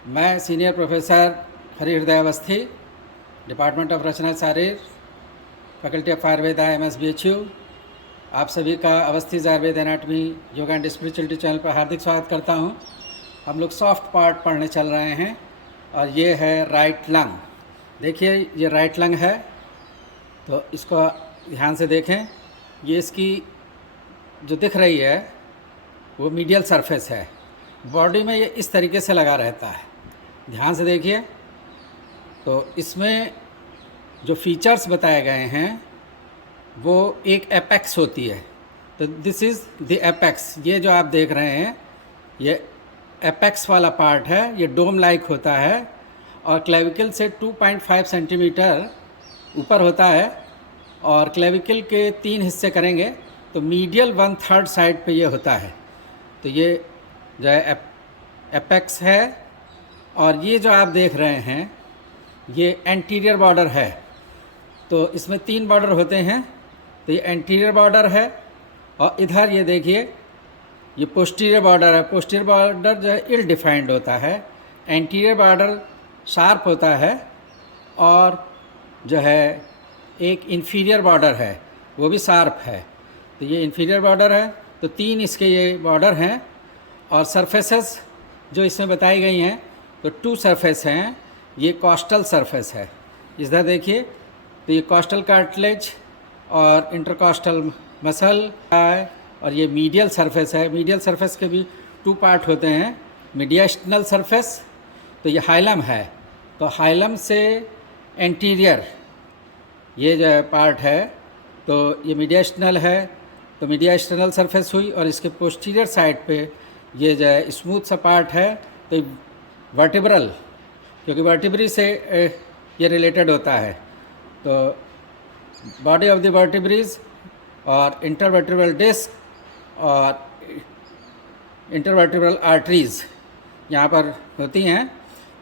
मैं senior professor Harihriday Awasthi, department of Rachana Sharir, faculty of Ayurveda, MSBHU। आप सभी का Awasthi Ayurveda anatomy yoga and spirituality channel पर हार्दिक स्वागत करता हूं। हम लोग सॉफ्ट पार्ट पढ़ने चल रहे हैं और ये है राइट लंग। देखिए ये राइट लंग है, तो इसको ध्यान से देखें। ये इसकी जो दिख रही है वो मीडियल सरफेस है। बॉडी में ये इस तरीके से लगा रहता है, ध्यान से देखिए। तो इसमें जो फीचर्स बताए गए हैं वो एक एपेक्स होती है। तो दिस इज़ द एपेक्स। ये जो आप देख रहे हैं ये एपेक्स वाला पार्ट है, ये डोम लाइक होता है और क्लेविकल से 2.5 सेंटीमीटर ऊपर होता है। और क्लेविकल के 3 हिस्से करेंगे तो मीडियल 1/3 साइड पे ये होता है। तो ये जो है एपेक्स है। और ये जो आप देख रहे हैं ये एंटीरियर बॉर्डर है। तो इसमें 3 बॉर्डर होते हैं। तो ये एंटीरियर बॉर्डर है और इधर ये देखिए ये पोस्टीरियर बॉर्डर है। पोस्टीरियर बॉर्डर जो है इल डिफाइंड होता है, एंटीरियर बॉर्डर शार्प होता है और जो है एक इन्फीरियर बॉर्डर है वो भी शार्प है। तो ये इन्फीरियर बॉर्डर है। तो 3 इसके ये बॉर्डर हैं और सरफेसेस जो इसमें बताई गई हैं तो 2 सरफेस हैं। ये कॉस्टल सरफेस है, इधर देखिए। तो ये कॉस्टल कार्टिलेज और इंटरकॉस्टल मसल है। और ये मीडियल सरफेस है। मीडियल सरफेस के भी 2 पार्ट होते हैं, मीडियास्टनल सरफेस। तो ये हाइलम है। तो हाइलम से एंटीरियर ये जो पार्ट है तो ये मीडियास्टनल है। तो मीडियास्टनल सरफेस हुई और इसके पोस्टीरियर साइड पे ये जो है स्मूथ सा पार्ट है। तो वर्टिब्रल, क्योंकि वर्टिब्री से ये रिलेटेड होता है। तो बॉडी ऑफ द वर्टिब्रीज और इंटरवर्टिब्रल डिस्क और इंटरवर्टिब्रल आर्टरीज यहाँ पर होती हैं।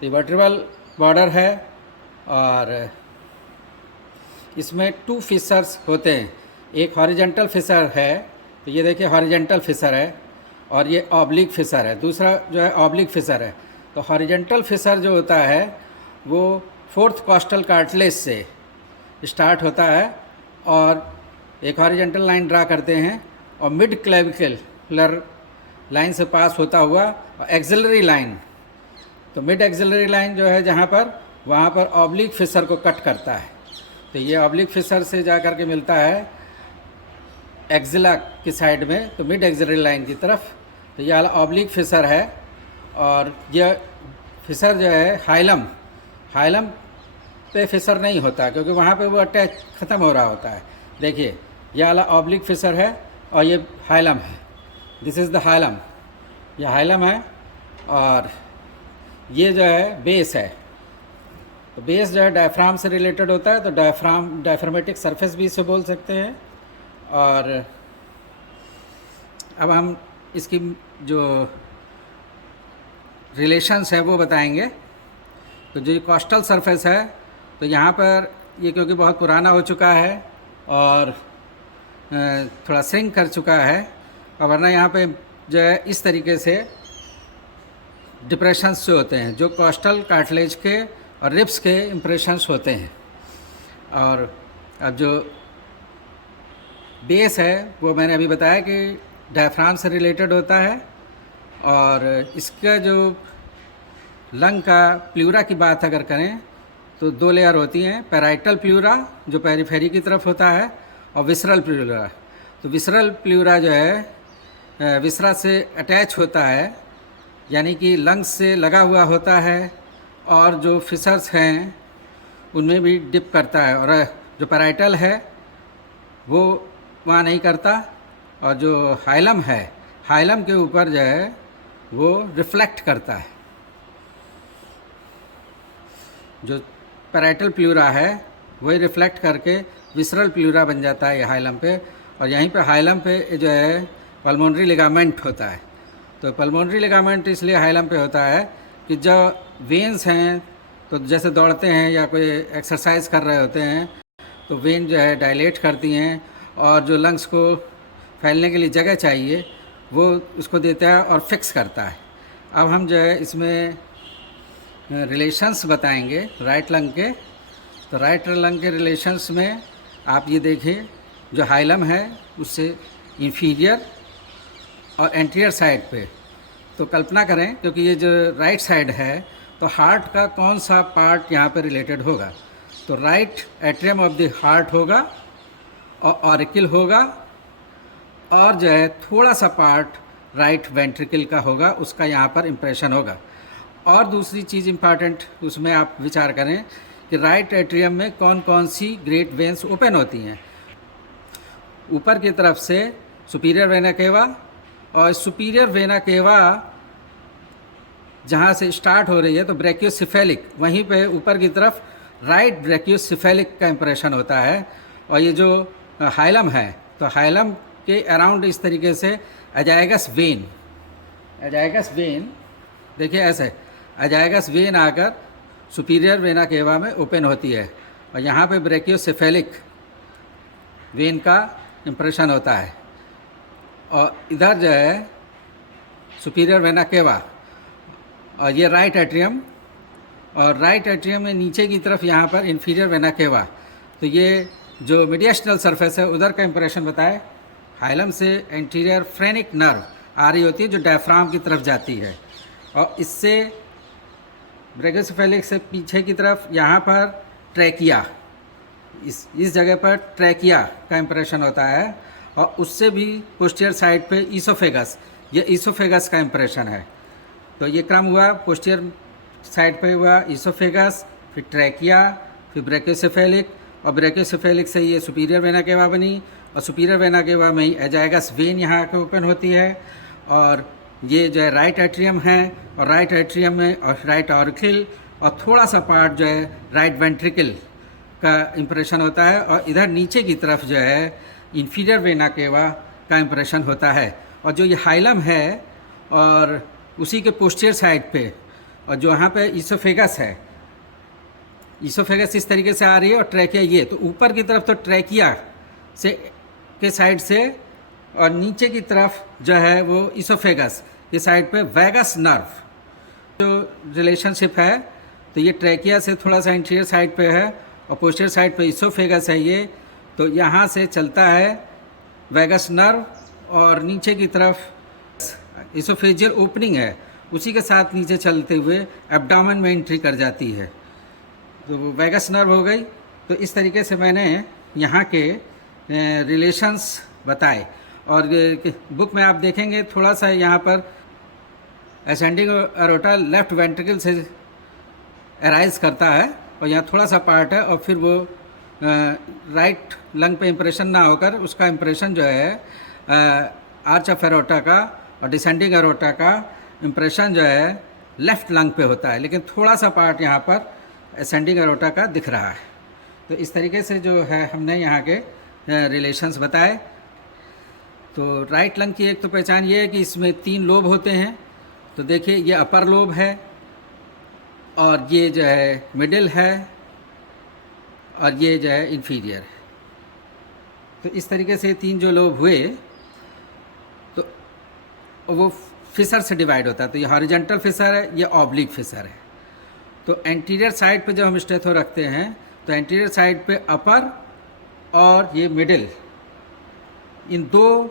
तो वर्टिब्रल बॉर्डर है और इसमें 2 फिशर्स होते हैं। एक हॉरिजेंटल फिशर है, तो ये देखिए हॉरिजेंटल फिशर है, और ये ऑब्लिक फिशर है। दूसरा जो है ऑब्लिक फिशर है। तो हॉरिजेंटल फिशर जो होता है वो 4th कॉस्टल कार्टिलेज से स्टार्ट होता है और एक हॉरिजेंटल लाइन ड्रा करते हैं और मिड क्लेविकुलर लाइन से पास होता हुआ और एक्सिलरी लाइन। तो मिड एक्सिलरी लाइन जो है जहाँ पर, वहाँ पर ऑब्लिक फिशर को कट करता है। तो ये ऑब्लिक फिशर से जा कर के मिलता है एक्सिला की साइड में, तो मिड एक्सिलरी लाइन की तरफ। तो ये वाला ऑब्लिक फिशर है। और यह फिशर जो है हाइलम पे फिशर नहीं होता, क्योंकि वहाँ पे वो अटैच ख़त्म हो रहा होता है। देखिए ये वाला ऑब्लिक फिशर है और ये हाइलम है। This is the hilum. ये हाइलम है और ये जो है बेस है। तो बेस जो है डायफ्राम से रिलेटेड होता है। तो डायफ्रामेटिक सरफेस भी इसे बोल सकते हैं। और अब हम इसकी जो रिलेशंस है वो बताएंगे। तो जो कॉस्टल सरफेस है तो यहाँ पर ये क्योंकि बहुत पुराना हो चुका है और थोड़ा श्रिंक कर चुका है, और वरना यहाँ पे जो है इस तरीके से डिप्रेशंस जो होते हैं, जो कॉस्टल कार्टिलेज के और रिब्स के इम्प्रेशंस होते हैं। और अब जो बेस है वो मैंने अभी बताया कि डायफ्राम से रिलेटेड होता है। और इसका जो लंग का प्लूरा की बात अगर करें तो 2 लेयर होती हैं, पैराइटल प्लूरा जो पेरिफेरी की तरफ होता है और विसरल प्लूरा। तो विसरल प्लूरा जो है विसरा से अटैच होता है, यानी कि लंग्स से लगा हुआ होता है, और जो फिशर्स हैं उनमें भी डिप करता है। और जो पैराइटल है वो वहाँ नहीं करता। और जो हाइलम है, हाइलम के ऊपर जो है वो रिफ्लेक्ट करता है। जो पैराइटल प्लूरा है वही रिफ्लेक्ट करके विसरल प्लूरा बन जाता है ये हाइलम पे। और यहीं पे हाइलम पे जो है पल्मोनरी लिगामेंट होता है। तो पल्मोनरी लिगामेंट इसलिए हाइलम पे होता है कि जो वेन्स हैं, तो जैसे दौड़ते हैं या कोई एक्सरसाइज कर रहे होते हैं तो वेन जो है डायलेट करती हैं और जो लंग्स को फैलने के लिए जगह चाहिए वो उसको देता है और फिक्स करता है। अब हम जो है इसमें रिलेशंस बताएंगे राइट लंग के। तो राइट लंग के रिलेशंस में आप ये देखिए, जो हाइलम है उससे इंफीरियर और एंटीरियर साइड पे, तो कल्पना करें क्योंकि ये जो राइट साइड है तो हार्ट का कौन सा पार्ट यहाँ पे रिलेटेड होगा, तो right atrium of the heart होगा और ऑरिकल होगा, और जो है थोड़ा सा पार्ट राइट वेंट्रिकल का होगा, उसका यहाँ पर इम्प्रेशन होगा। और दूसरी चीज़ इम्पॉर्टेंट उसमें आप विचार करें कि राइट एट्रियम में कौन कौन सी ग्रेट वेंस ओपन होती हैं। ऊपर की तरफ से सुपीरियर वेना केवा, और सुपीरियर वेना केवा जहाँ से स्टार्ट हो रही है तो ब्रैकियोसेफेलिक, वहीं पे ऊपर की तरफ राइट ब्रैकियोसेफेलिक का इम्प्रेशन होता है। और ये जो हाइलम है तो हाइलम के अराउंड इस तरीके से अजाइगस वेन, अजाइगस वेन देखिए ऐसे अजाइगस वेन आकर सुपीरियर वेना केवा में ओपन होती है, और यहाँ पे ब्रैकियोसेफेलिक वेन का इम्प्रेशन होता है। और इधर जो है सुपीरियर वेना केवा, और ये राइट एट्रियम, और राइट एट्रियम में नीचे की तरफ यहाँ पर इन्फीरियर वेना केवा। तो ये जो मीडियस्टल सरफेस है उधर का इम्प्रेशन बताए। हाइलम से एंटीरियर फ्रेनिक नर्व आ रही होती है जो डायफ्राम की तरफ जाती है, और इससे ब्रैकियोसेफेलिक से पीछे की तरफ यहाँ पर ट्रैकिया, इस जगह पर ट्रैकिया का इम्प्रेशन होता है, और उससे भी पोस्टीरियर साइड पे ईसोफेगस, ये ईसोफेगस का इम्प्रेशन है। तो ये क्रम हुआ, पोस्टीरियर साइड पे हुआ ईसोफेगस, फिर ट्रैकिया, फिर ब्रैकियोसेफेलिक, और ब्रैकियोसेफेलिक से ये सुपीरियर वेना केवा बनी, और सुपीरियर वेना केवा में ही एजाइगस वेन यहाँ के ओपन होती है। और ये जो है राइट एट्रियम है, और राइट एट्रियम में और राइट ऑरिकल, और थोड़ा सा पार्ट जो है राइट वेंट्रिकल का इम्प्रेशन होता है, और इधर नीचे की तरफ जो है इंफीरियर वेना केवा का इम्प्रेशन होता है। और जो ये हाइलम है और उसी के पोस्टीरियर साइड पे, और जो यहाँ पे ईसोफेगस है, ईसोफेगस इस तरीके से आ रही है, और ट्रैकिया ये, तो ऊपर की तरफ तो ट्रैकिया से के साइड से, और नीचे की तरफ जो है वो ईसोफेगस के साइड पे वैगस नर्व जो रिलेशनशिप है, तो ये ट्रैकिया से थोड़ा सा इंटीरियर साइड पे है, और पोस्टीरियर साइड पे ईसोफेगस है ये, तो यहाँ से चलता है वैगस नर्व, और नीचे की तरफ ईसोफेजियल ओपनिंग है, उसी के साथ नीचे चलते हुए एब्डोमेन में एंट्री कर जाती है, तो वो वैगस नर्व हो गई। तो इस तरीके से मैंने यहाँ के रिलेशंस बताए। और बुक में आप देखेंगे थोड़ा सा यहाँ पर असेंडिंग एरोटा लेफ्ट वेंट्रिकल से अराइज करता है, और यहाँ थोड़ा सा पार्ट है, और फिर वो राइट लंग पे इम्प्रेशन ना होकर उसका इम्प्रेशन जो है आर्च ऑफ एरोटा का और डिसेंडिंग एरोटा का इम्प्रेशन जो है लेफ़्ट लंग पे होता है, लेकिन थोड़ा सा पार्ट यहाँ पर असेंडिंग एरोटा का दिख रहा है। तो इस तरीके से जो है हमने यहाँ के रिलेशंस बताए। तो राइट लंग की एक तो पहचान ये है कि इसमें 3 लोब होते हैं। तो देखिए ये अपर लोब है, और ये जो है मिडिल है, और ये जो है इन्फीरियर है। तो इस तरीके से 3 जो लोब हुए तो वो फिसर से डिवाइड होता है। तो ये हॉरिजॉन्टल फिसर है, ये ऑब्लिक फिसर है। तो एंटीरियर साइड पे जब हम स्टेथो रखते हैं तो एंटीरियर साइड पे अपर और ये मिडिल, इन 2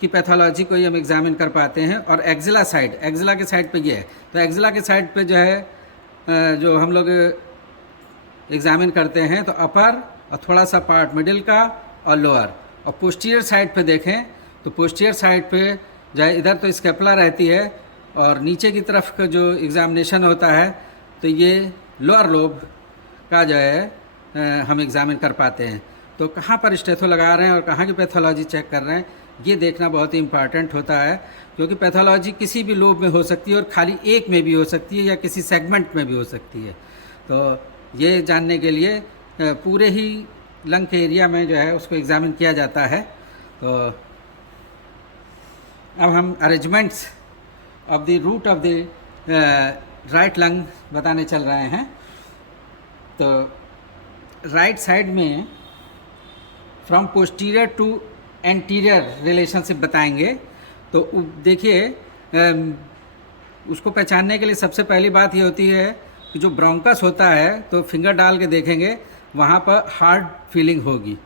की पैथोलॉजी को ही हम एग्जामिन कर पाते हैं। और एक्जिला साइड, एक्जिला के साइड पे ये है, तो एक्जिला के साइड पे जो है जो हम लोग एग्जामिन करते हैं तो अपर और थोड़ा सा पार्ट मिडिल का और लोअर। और पोस्टीरियर साइड पे देखें तो पोस्टीरियर साइड पे जो है इधर तो स्केपुला रहती है, और नीचे की तरफ का जो एग्जामिनेशन होता है तो ये लोअर लोब का जो है हम एग्जामिन कर पाते हैं। तो कहाँ पर स्टेथो लगा रहे हैं और कहाँ की पैथोलॉजी चेक कर रहे हैं, ये देखना बहुत ही इम्पॉर्टेंट होता है, क्योंकि पैथोलॉजी किसी भी लोब में हो सकती है, और खाली एक में भी हो सकती है, या किसी सेगमेंट में भी हो सकती है। तो ये जानने के लिए पूरे ही लंग के एरिया में जो है उसको एग्जामिन किया जाता है। तो अब हम arrangements of the root of the right lung बताने चल रहे हैं। तो राइट साइड में from posterior to anterior relationship बताएंगे। तो देखिए उसको पहचानने के लिए सबसे पहली बात ये होती है कि जो ब्रोंकस होता है तो फिंगर डाल के देखेंगे वहाँ पर हार्ड फीलिंग होगी।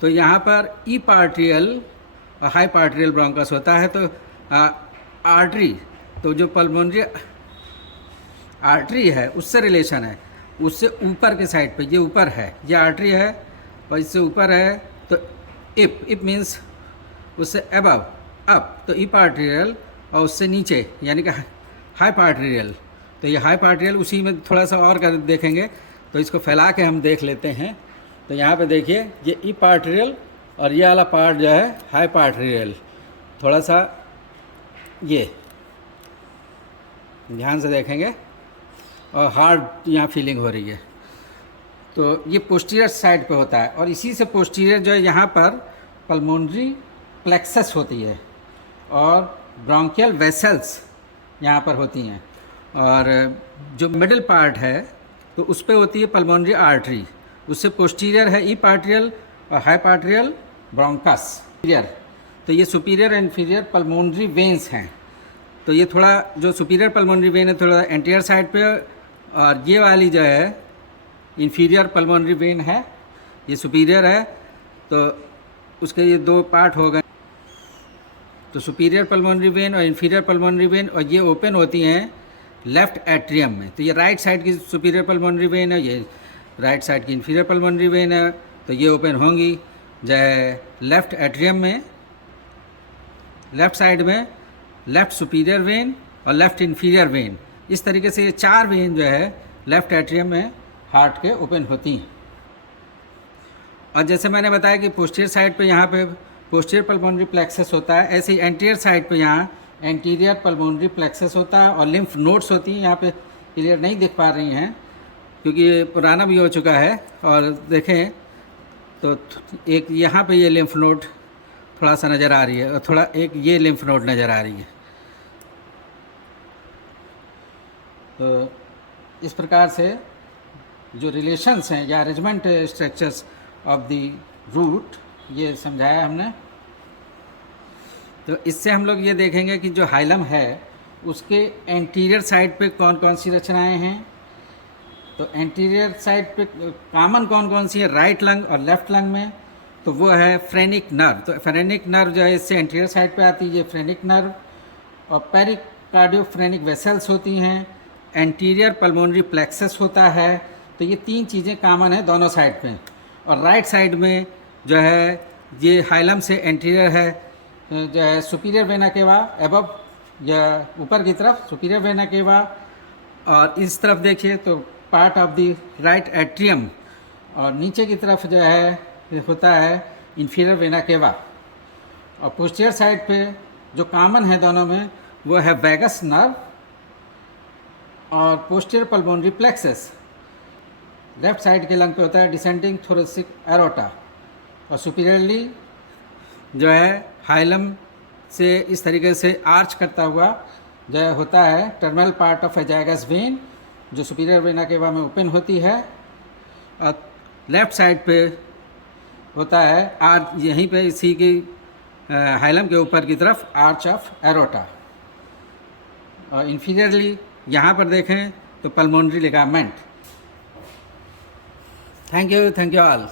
तो यहाँ पर ई पार्ट्रियल और हाई पार्ट्रियल ब्रोंकस होता है। तो आर्टरी, तो जो पल्मोनरी आर्टरी है उससे रिलेशन है, उससे ऊपर के साइड पे, ये ऊपर है, ये आर्टरी है और इससे ऊपर है। तो इप मीन्स उससे अबव अप, तो इप आर्टेरियल, और उससे नीचे यानी कि हाई आर्टेरियल। तो ये हाई आर्टेरियल उसी में थोड़ा सा और कर देखेंगे, तो इसको फैला के हम देख लेते हैं। तो यहाँ पे देखिए ये इप आर्टेरियल और ये वाला पार्ट जो है हाई आर्टेरियल, थोड़ा सा ये ध्यान से देखेंगे और हार्ड यहाँ फीलिंग हो रही है। तो ये पोस्टीरियर साइड पे होता है और इसी से पोस्टीरियर जो है यहाँ पर पल्मोनरी प्लेक्सस होती है और ब्रोंकियल वेसल्स यहाँ पर होती हैं। और जो मिडिल पार्ट है तो उस पे होती है पल्मोनरी आर्टरी, उससे पोस्टीरियर है ई पार्ट्रियल और हाई पार्ट्रियल ब्रोंकस। तो ये superior and inferior pulmonary veins हैं। तो ये थोड़ा जो सुपीरियर पल्मोनरी वेन है थोड़ा एंटीरियर साइड पे, और ये वाली जो है इन्फीरियर पल्मोनरी वेन है, ये सुपीरियर है। तो उसके ये दो पार्ट हो गए, तो सुपीरियर पल्मोनरी वेन और इन्फीरियर पल्मोनरी वेन, और ये ओपन होती हैं लेफ़्ट एट्रियम में। तो ये राइट साइड की सुपीरियर पल्मोनरी वेन है, ये राइट साइड की इन्फीरियर पल्मोनरी वेन है। तो ये ओपन होंगी जो है लेफ़्ट एट्रियम में, लेफ़्ट साइड में लेफ़्ट सुपीरियर वेन और लेफ़्ट इन्फीरियर वेन। इस तरीके से ये चार वेन जो है लेफ़्ट एट्रियम में हार्ट के ओपन होती हैं। और जैसे मैंने बताया कि पोस्टीरियर साइड पे यहाँ पे पोस्टीरियर पल्मोनरी प्लेक्सस होता है, ऐसे ही एंटीरियर साइड पे यहाँ एंटीरियर पल्मोनरी प्लेक्सस होता है और लिम्फ नोड्स होती हैं। यहाँ पे क्लियर नहीं दिख पा रही हैं क्योंकि ये पुराना भी हो चुका है। और देखें तो एक यहाँ पे ये लिम्फ नोड थोड़ा सा नज़र आ रही है और थोड़ा एक ये लिम्फ नोड नज़र आ रही है। तो इस प्रकार से जो रिलेशंस हैं या arrangement structures of the root ये समझाया हमने। तो इससे हम लोग ये देखेंगे कि जो हाइलम है उसके एंटीरियर साइड पे कौन कौन सी रचनाएं हैं। तो एंटीरियर साइड पे कॉमन कौन कौन सी है राइट लंग और लेफ्ट लंग में, तो वो है फ्रेनिक नर्व। तो फ्रेनिक नर्व जो है इससे एंटीरियर साइड पे आती है, ये फ्रेनिक नर्व। और पेरिकार्डियोफ्रेनिक वेसल्स होती हैं, एंटीरियर पल्मोनरी प्लेक्सस होता है। तो ये तीन चीज़ें कॉमन है दोनों साइड पे। और राइट साइड में जो है ये हाइलम से एंटीरियर है जो है सुपीरियर वेना केवा एबव, या ऊपर की तरफ सुपीरियर वेना केवा। और इस तरफ देखिए तो part of the right atrium, और नीचे की तरफ जो है ये होता है इन्फीरियर वेना केवा। और पोस्टीरियर साइड पे जो कॉमन है दोनों में वो है वैगस नर्व और posterior pulmonary plexus. Left side के लंग पे होता है डिसेंडिंग थोरेसिक एरोटा। और सुपीरियरली जो है हाइलम से इस तरीके से आर्च करता हुआ जो है होता है टर्मिनल पार्ट ऑफ एजागस वेन, जो सुपीरियर वेना केवा में ओपन होती है। और लेफ्ट साइड पे होता है आर्च, यहीं पे इसी की हाइलम के ऊपर की तरफ आर्च ऑफ एरोटा। और इन्फीरियरली यहाँ पर देखें तो pulmonary ligament. Thank you all.